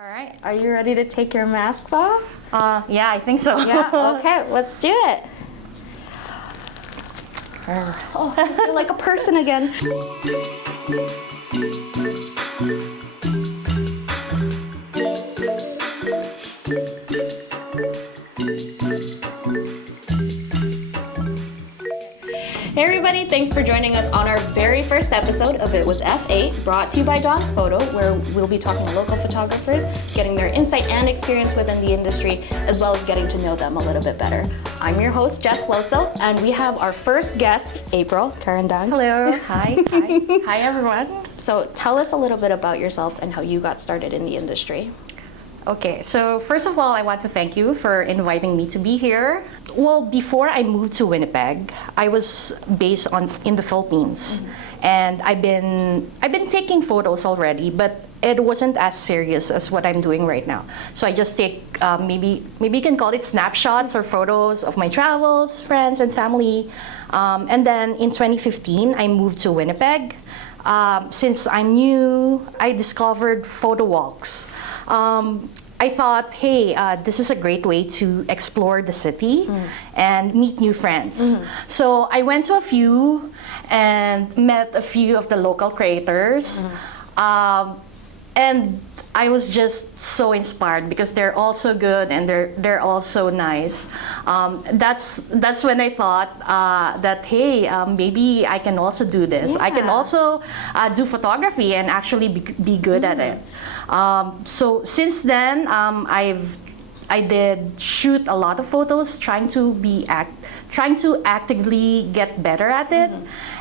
All right, are you ready to take your masks off? Yeah, I think so. Yeah, okay, let's do it. Oh, I feel like a person again. Hey everybody, thanks for joining us on our very first episode of It Was F8, brought to you by Dawn's Photo, where we'll be talking to local photographers, getting their insight and experience within the industry, as well as getting to know them a little bit better. I'm your host, Jess Loso, and we have our first guest, April Carandang. Hello. Hi. Hi, everyone. So tell us a little bit about yourself and how you got started in the industry. Okay, so first of all, I want to thank you for inviting me to be here. Well, before I moved to Winnipeg, I was based in the Philippines, and I've been taking photos already, but it wasn't as serious as what I'm doing right now. So I just take maybe you can call it snapshots or photos of my travels, friends, and family. And then in 2015, I moved to Winnipeg. Since I'm new, I discovered photo walks. I thought, hey, this is a great way to explore the city and meet new friends. So I went to a few and met a few of the local creators. And I was just so inspired because they're all so good and they're all so nice. That's when I thought that, hey, maybe I can also do this. Yeah. I can also do photography and actually be good at it. So since then, I did shoot a lot of photos, trying to actively get better at it.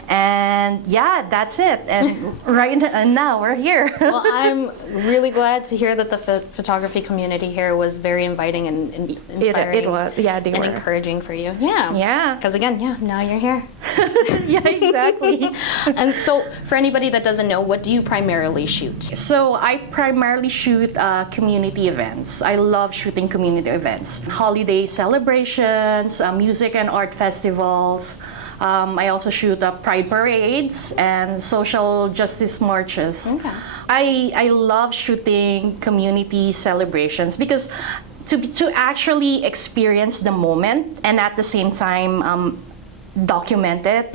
And yeah, that's it. And and now we're here. Well, I'm really glad to hear that the photography community here was very inviting and inspiring. It was, yeah, they and were encouraging for you. Yeah. Yeah. Because again, now you're here. Yeah, exactly. And so, for anybody that doesn't know, what do you primarily shoot? So I primarily shoot community events. I love shooting community events, holiday celebrations, music and art festivals. I also shoot pride parades and social justice marches. Okay. I love shooting community celebrations because to actually experience the moment and at the same time document it.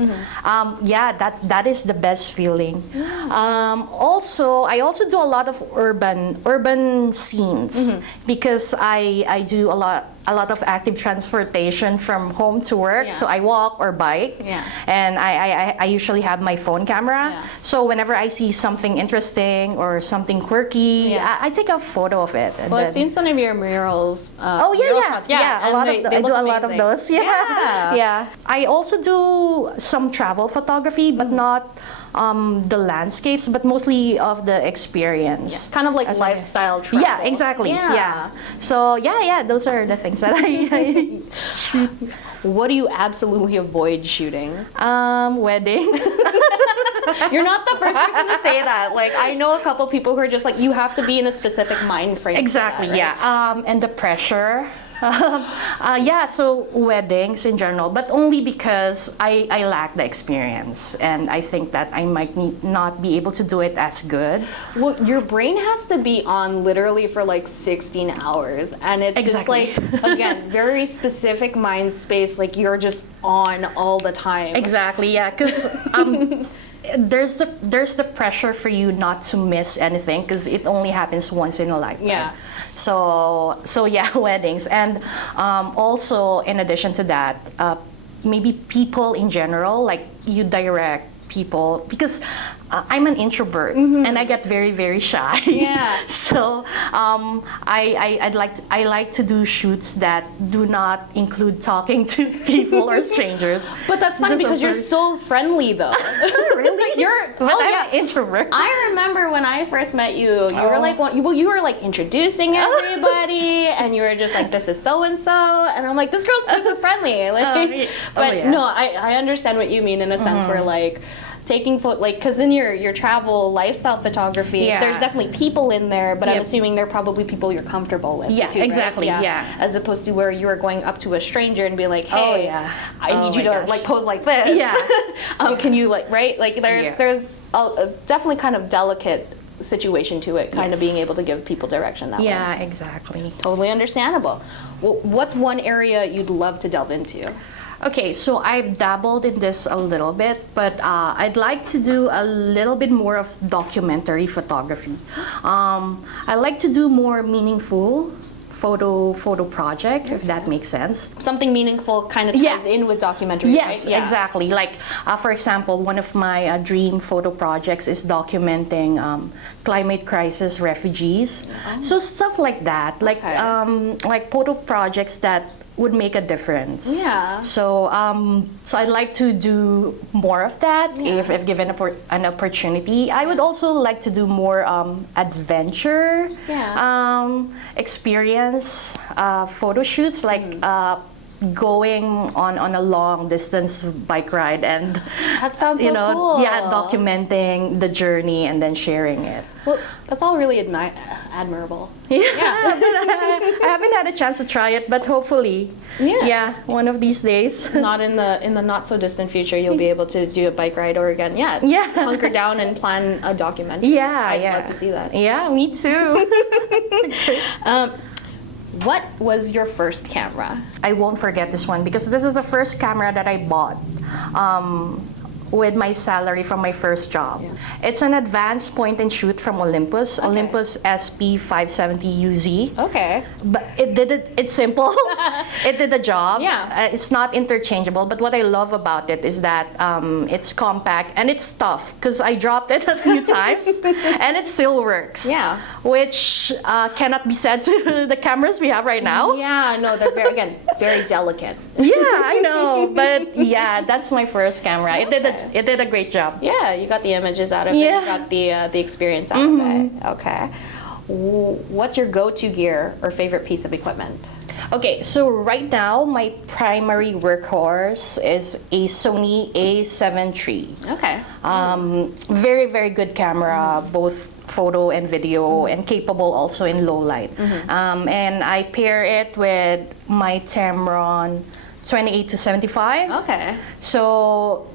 Yeah, that is the best feeling. Also, I also do a lot of urban scenes because I do a lot of active transportation from home to work. Yeah. So I walk or bike, and I usually have my phone camera. Yeah. So whenever I see something interesting or something quirky, I take a photo of it. Well, I've seen some of your murals. Oh yeah, mural yeah, shots. yeah. And I do a lot of amazing. those. Yeah. Yeah. Yeah. I also do some travel photography, but not the landscapes, but mostly of the experience. Kind of like As lifestyle travel. Yeah, exactly. Yeah. So yeah, those are the things that I shoot. What do you absolutely avoid shooting? Weddings. You're not the first person to say that. Like, I know a couple people who are just like, you have to be in a specific mind frame. Exactly. For that, right? Yeah. And the pressure. Yeah, so weddings in general, but only because I lack the experience, and I think that I might not be able to do it as good. Well, your brain has to be on literally for like 16 hours, and it's Exactly. just like, again, very specific mind space, like you're just on all the time. Exactly, yeah, because there's the pressure for you not to miss anything because it only happens once in a lifetime. Yeah. So yeah, weddings, and also in addition to that, maybe people in general, like you direct people because I'm an introvert and I get very, very shy. Yeah. So I like to do shoots that do not include talking to people or strangers. But that's funny Just because you're observe. so friendly though. Really? You're But I'm yeah. an introvert. I remember when I first met you, you were like, you were like introducing everybody, and you were just like, this is so and so, and I'm like, this girl's super friendly. Like, but yeah. no, I understand what you mean in a sense where like. Taking like, because in your travel lifestyle photography, there's definitely people in there, but I'm assuming they're probably people you're comfortable with. Yeah, too, right? exactly. Yeah. As opposed to where you are going up to a stranger and be like, hey, I need you to gosh. like pose like this. Yeah. Can you like, right? Like there's definitely kind of delicate situation to it, kind of being able to give people direction that way. Yeah, exactly. Totally understandable. Well, what's one area you'd love to delve into? Okay, so I've dabbled in this a little bit, but I'd like to do a little bit more of documentary photography. I like to do more meaningful photo project, if that makes sense. Something meaningful kind of ties in with documentary, yes, right? Yeah. exactly. Like, for example, one of my dream photo projects is documenting climate crisis refugees. So stuff like that, like photo projects that would make a difference. Yeah. So so I'd like to do more of that if given an opportunity. I would also like to do more adventure experience photo shoots, like going on a long distance bike ride and that sounds so cool. documenting the journey and then sharing it. Well, that's all really admirable. Yeah, but I haven't had a chance to try it, but hopefully, one of these days. Not in the not so distant future, you'll be able to do a bike ride or again, hunker down and plan a documentary. I'd love to see that. Yeah, me too. What was your first camera? I won't forget this one because this is the first camera that I bought with my salary from my first job. It's an advanced point and shoot from Olympus, Olympus SP570UZ. Okay. But it's simple. It did the job. Yeah. It's not interchangeable, but what I love about it is that it's compact and it's tough because I dropped it a few times and it still works. Yeah. Which cannot be said to the cameras we have right now. Yeah, no, they're very delicate. Yeah, I know, but that's my first camera. It did a great job. Yeah, you got the images out of it. You got the experience out of it. Okay. What's your go-to gear or favorite piece of equipment? Okay, so right now my primary workhorse is a Sony A7 III. Okay. Very, very good camera, both photo and video, and capable also in low light. And I pair it with my Tamron 28-75. Okay. So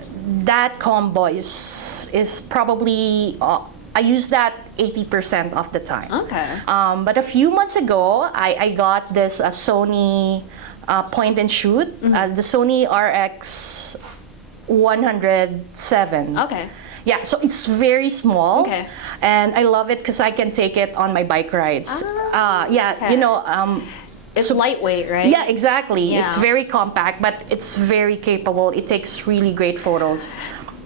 that combo is probably I use that 80% of the time. Okay. But a few months ago, I got this Sony point and shoot, the Sony RX 107. Okay. Yeah, so it's very small. Okay. And I love it because I can take it on my bike rides. Okay. It's lightweight, right? Yeah, exactly. Yeah. It's very compact, but it's very capable. It takes really great photos.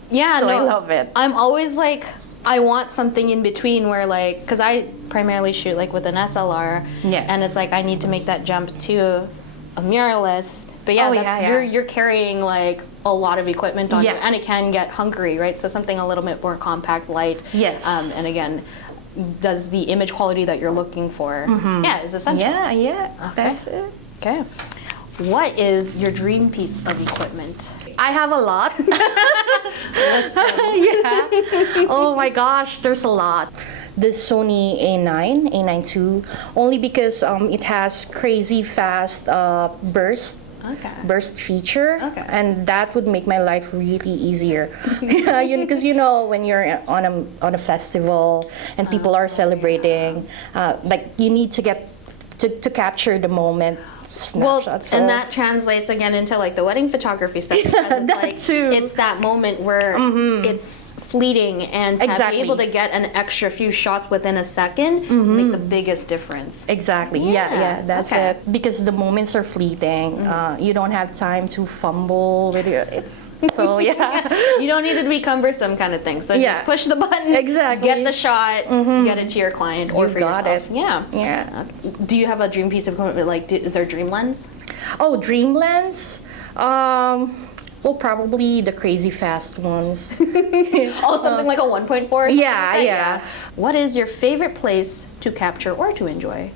Yeah, so no, I love it. I'm always like, I want something in between where because I primarily shoot like with an SLR, and it's like I need to make that jump to a mirrorless. But you're carrying like a lot of equipment on you, and it can get hungry, right? So something a little bit more compact, light. Yes. And again, does the image quality that you're looking for, is essential. Yeah. Okay. That's it. Okay. What is your dream piece of equipment? I have a lot. Oh my gosh, there's a lot. The Sony A9 II, only because it has crazy fast burst feature, and that would make my life really easier. Because when you're on a festival and people are celebrating, like you need to get to capture the moment. Snapshots. And that translates again into like the wedding photography stuff, because it's that moment where it's fleeting, and to be able to get an extra few shots within a second make the biggest difference. Exactly. Yeah, that's it. Because the moments are fleeting. You don't have time to fumble with it. You don't need it to be cumbersome kind of thing. So just push the button. Exactly. Get the shot. Get it to your client or for yourself. Yeah. Do you have a dream piece of equipment? Like, is there a dream lens? Oh, dream lens? Well, probably the crazy fast ones. Something like a 1.4? Yeah. What is your favorite place to capture or to enjoy?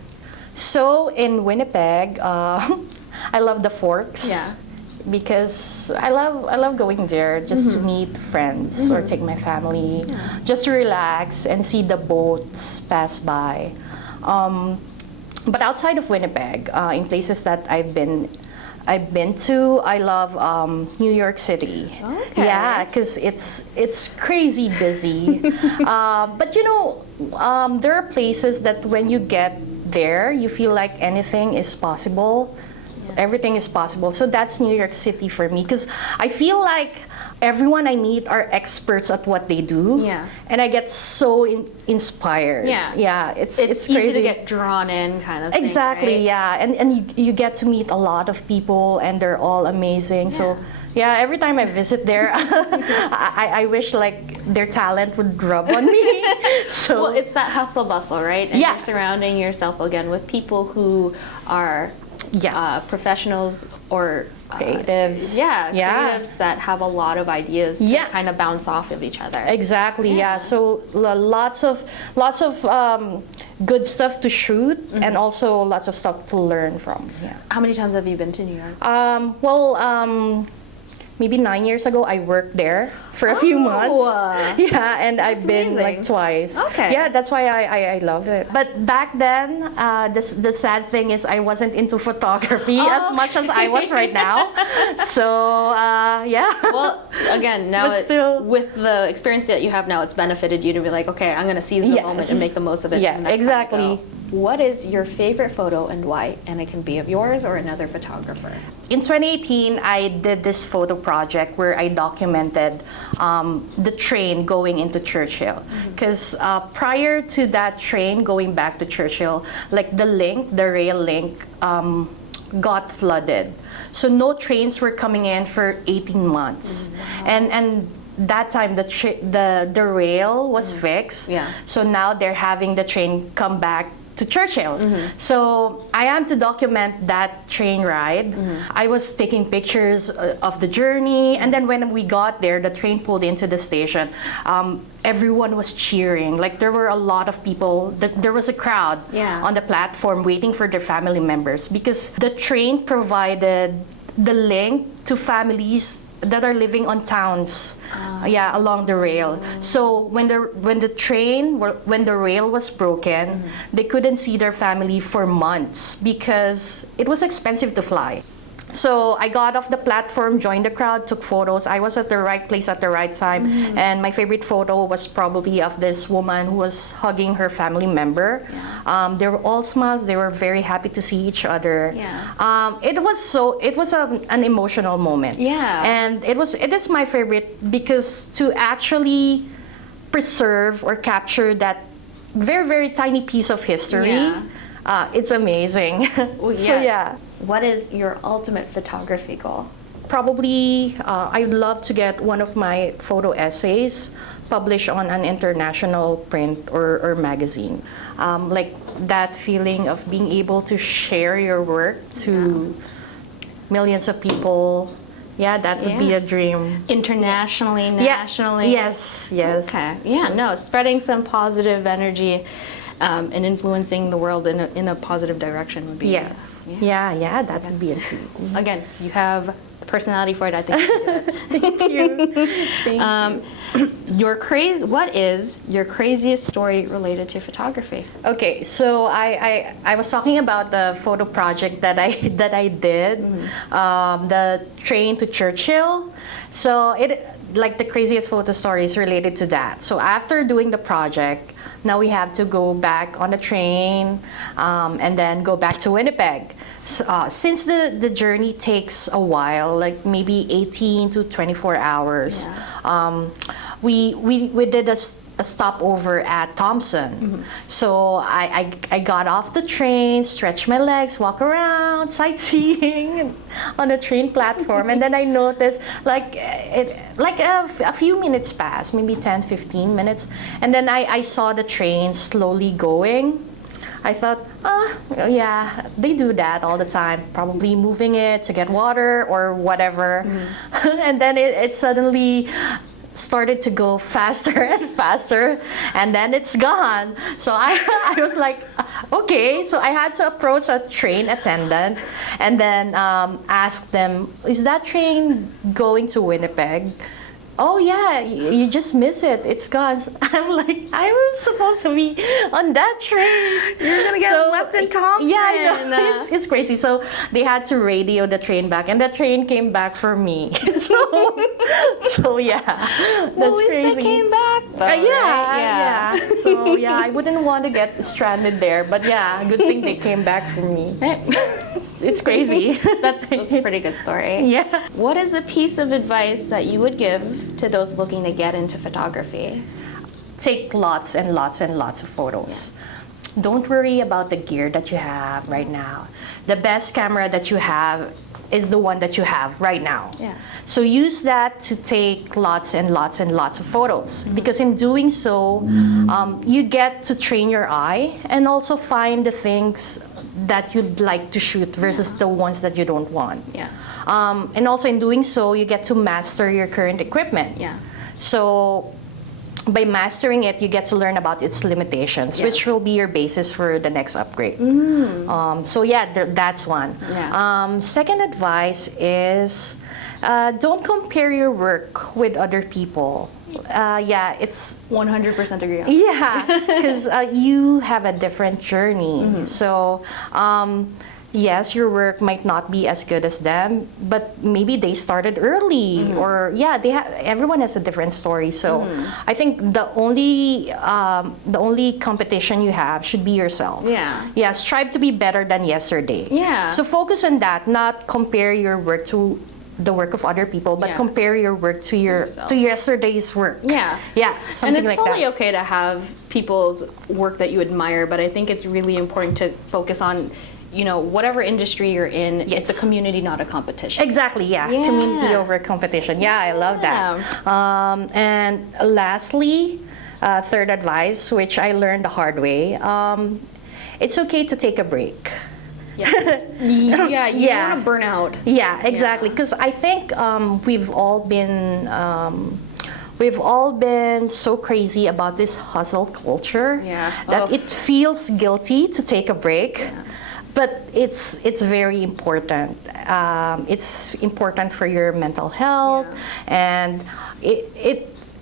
So in Winnipeg, I love the Forks. Yeah. Because I love going there just to meet friends or take my family, just to relax and see the boats pass by. But outside of Winnipeg, in places that I've been, I've been to. I love New York City. Okay. Yeah, because it's crazy busy. But you know, there are places that when you get there, you feel like anything is possible. Everything is possible. So that's New York City for me, because I feel like everyone I meet are experts at what they do. Yeah. And I get so inspired. Yeah. Yeah, it's It's crazy. easy to get drawn in, kind of thing, Exactly, right? yeah. And you get to meet a lot of people, and they're all amazing. So, yeah, every time I visit there, I wish like their talent would rub on me. So, Well, it's that hustle bustle, right? And Yeah. you're surrounding yourself again with people who are professionals or creatives. creatives that have a lot of ideas to Yeah. kind of bounce off of each other. Exactly, yeah. So lots of good stuff to shoot, and also lots of stuff to learn from. Yeah. How many times have you been to New York? Maybe 9 years ago, I worked there for a few months. Yeah, and I've been amazing. like twice. Okay. Yeah, that's why I love it. But back then, the sad thing is I wasn't into photography as much as I was right now. So, yeah. Well, again, now But still- with the experience that you have now, it's benefited you to be like, okay, I'm going to seize the Yes. moment and make the most of it. Yeah, the next time I exactly. go. What is your favorite photo and why? And it can be of yours or another photographer. In 2018, I did this photo project where I documented the train going into Churchill. Because prior to that train going back to Churchill, like the rail link, got flooded. So no trains were coming in for 18 months. And that time the rail was fixed. Yeah. So now they're having the train come back to Churchill. So I am to document that train ride. I was taking pictures of the journey, and then when we got there, the train pulled into the station. Everyone was cheering. Like there were a lot of people. There was a crowd on the platform waiting for their family members, because the train provided the link to families that are living on towns, along the rail. So when the rail was broken, they couldn't see their family for months because it was expensive to fly. So I got off the platform, joined the crowd, took photos. I was at the right place at the right time. And my favorite photo was probably of this woman who was hugging her family member. They were all smiles. They were very happy to see each other. It was an emotional moment. And it is my favorite because to actually preserve or capture that very, very tiny piece of history, it's amazing. So yeah. What is your ultimate photography goal? Probably, I'd love to get one of my photo essays published on an international print or magazine. Like that feeling of being able to share your work to millions of people. Yeah, that would be a dream. Internationally, nationally? Yes, yes. Okay. Yeah, no, spreading some positive energy and influencing the world in a positive direction would be Yes. Yeah, that would be a dream. Again, you have the personality for it. I think you can do it. Thank you. Thank you. What is your craziest story related to photography? Okay, so I was talking about the photo project that I did, the train to Churchill. So like the craziest photo story is related to that. So after doing the project, now we have to go back on the train and then go back to Winnipeg. So, since the journey takes a while, like maybe 18 to 24 hours, we did a stopover at Thompson. So I got off the train, stretched my legs, walk around, sightseeing on the train platform, and then I noticed a few minutes passed, maybe 10, 15 minutes, and then I saw the train slowly going. I thought, yeah, they do that all the time, probably moving it to get water or whatever. And then it suddenly started to go faster and faster, and then it's gone. So I was like, okay. So I had to approach a train attendant and then ask them, is that train going to Winnipeg? oh yeah, you just miss it. It's gone. I'm like, I was supposed to be on that train. You're gonna get left in Thompson. Yeah, I know. It's crazy. So they had to radio the train back, and the train came back for me. So yeah, that's Well, at least crazy. they came back, though, Yeah. So yeah, I wouldn't want to get stranded there, but yeah, good thing they came back for me. It's crazy. That's a pretty good story. Yeah. What is a piece of advice that you would give to those looking to get into photography? Take lots and lots and lots of photos. Don't worry about the gear that you have right now. The best camera that you have is the one that you have right now. Yeah. So use that to take lots and lots and lots of photos, because in doing so, you get to train your eye and also find the things that you'd like to shoot versus the ones that you don't want. Yeah. And also in doing so, you get to master your current equipment. Yeah. So by mastering it, you get to learn about its limitations, Yeah. which will be your basis for the next upgrade. So yeah, that's one. Yeah. Second advice is don't compare your work with other people. Yeah, it's 100% agree on. yeah, because you have a different journey. So, yes, your work might not be as good as them, but maybe they started early, or yeah, everyone has a different story. So, I think the only competition you have should be yourself. Yeah. Yeah, strive to be better than yesterday. Yeah. So focus on that, not compare your work to the work of other people, but Yeah. compare your work to Yourself. to yesterday's work. Yeah. Yeah, something and it's like totally that. okay to have people's work that you admire, but I think it's really important to focus on, whatever industry you're in, it's a Yes. community, not a competition. Exactly, yeah. Yeah. Community over competition. Yeah, I love that. And lastly, third advice, which I learned the hard way, it's okay to take a break. Yeah, you Yeah. don't want to burn out. Yeah, exactly. Because I think we've all been so crazy about this hustle culture Yeah. that Oh. it feels guilty to take a break. But it's very important. It's important for your mental health, and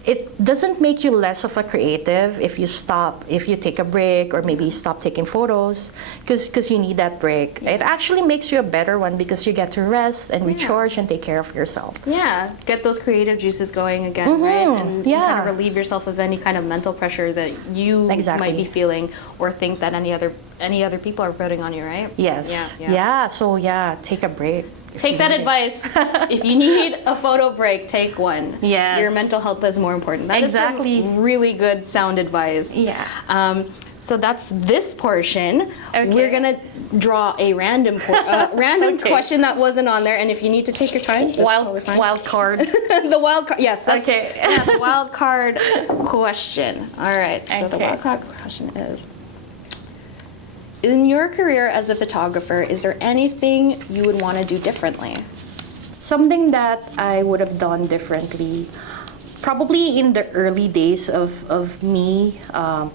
it doesn't make you less of a creative if you take a break, or maybe stop taking photos because you need that break. It actually makes you a better one because you get to rest and recharge and take care of yourself. Yeah, get those creative juices going again, right? And Yeah. kind of relieve yourself of any kind of mental pressure that you Exactly. might be feeling or think that any other people are putting on you, right? Yes. Yeah. So yeah, take a break. Take that advice. If you need a photo break, take one. Yes. Your mental health is more important. That is Exactly. some really good sound advice. Yeah. So that's this portion. Okay. We're gonna draw a random Okay. question that wasn't on there, and if you need to take your time, that's totally fine. Wild card. The wild card. Yes. That's, Okay. Yeah, the wild card question. All right. So the Okay. wild card question is: in your career as a photographer, is there anything you would want to do differently? Something that I would have done differently, probably in the early days of me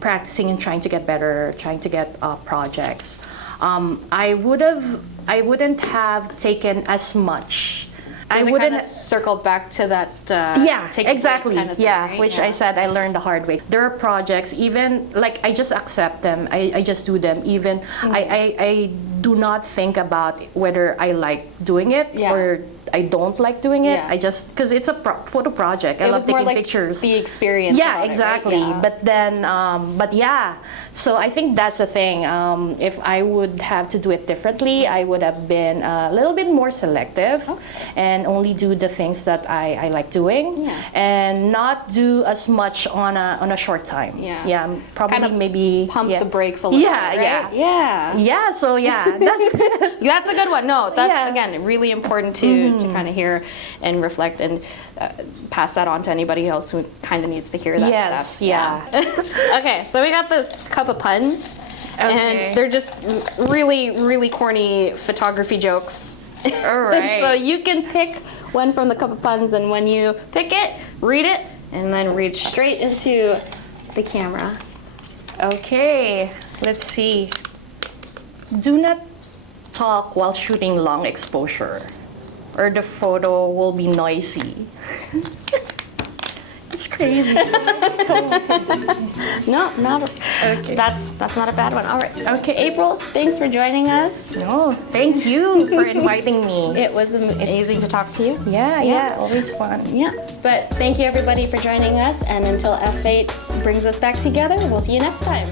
practicing and trying to get better, trying to get projects. I wouldn't have taken as much. I wouldn't. Circle back to that. Yeah, take a break exactly. kind of thing, Yeah, right? which I said I learned the hard way. There are projects, even like I just accept them. I just do them. Even I do not think about whether I like doing it Yeah. or I don't like doing it. Yeah. I just because it's a photo project. I It love was more taking like pictures. the experience. Yeah, about it, right? exactly. Yeah. But then, but yeah. So I think that's the thing. If I would have to do it differently, I would have been a little bit more selective and only do the things that I like doing, Yeah. and not do as much on a short time. Yeah. Yeah, probably Kind of maybe pump yeah. the brakes a little Yeah, bit, right? yeah. Yeah. Yeah. So yeah, that's That's a good one. No, that's Yeah. again really important to kind of hear and reflect and pass that on to anybody else who kind of needs to hear that Yes, stuff. yeah. Okay, so we got this cup of puns, Okay. and they're just really, really corny photography jokes. All right. So you can pick one from the cup of puns, and when you pick it, read it, and then read straight into the camera. Okay, let's see. Do not talk while shooting long exposure, or the photo will be noisy. That's crazy. No, not Okay. That's not a bad one. All right. Okay. April, thanks for joining us. No, thank you for inviting me. It was amazing to talk to you. Yeah, always fun. Yeah. But thank you everybody for joining us, and until F8 brings us back together, we'll see you next time.